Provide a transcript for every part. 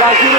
Lakini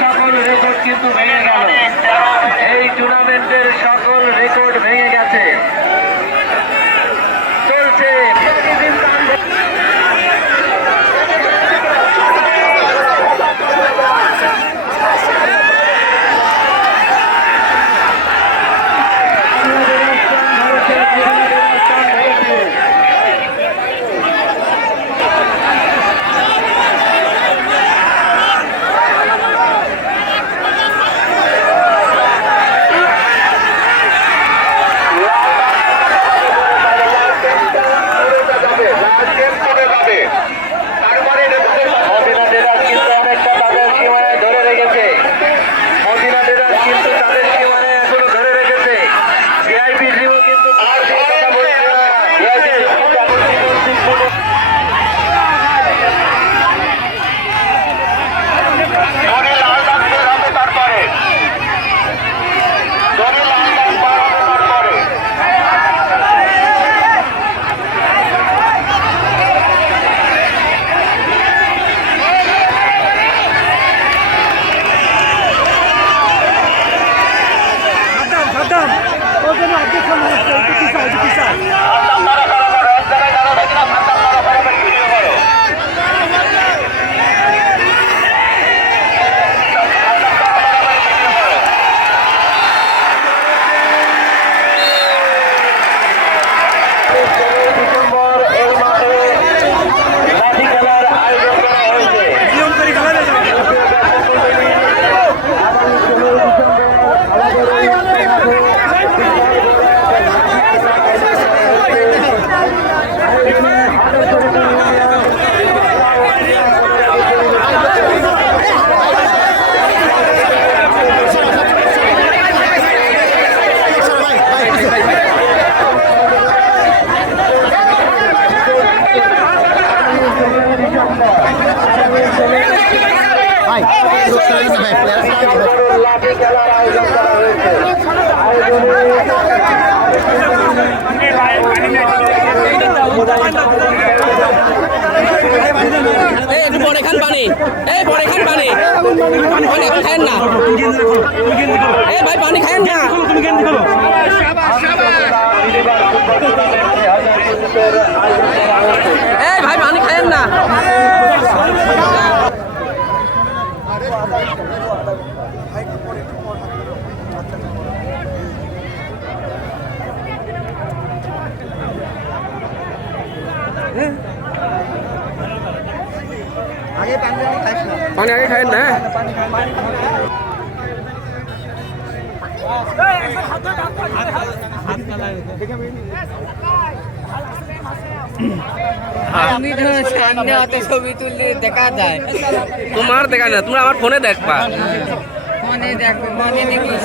সকল record কিন্তু ভেঙে গেল। এই লাঠি খেলার আয়োজন করা হয়েছে একটু পরে খান পানি। এখন খায়েন না। এ ভাই, পানি খায়েন না। এই, ভাই, পানি খায়েন না। আমি তো সামনে অত ছবি তুললে দেখা যায় তোমার দেখা না তুমি আমার ফোনে দেখবা। মনে দেখো মনে দেখিস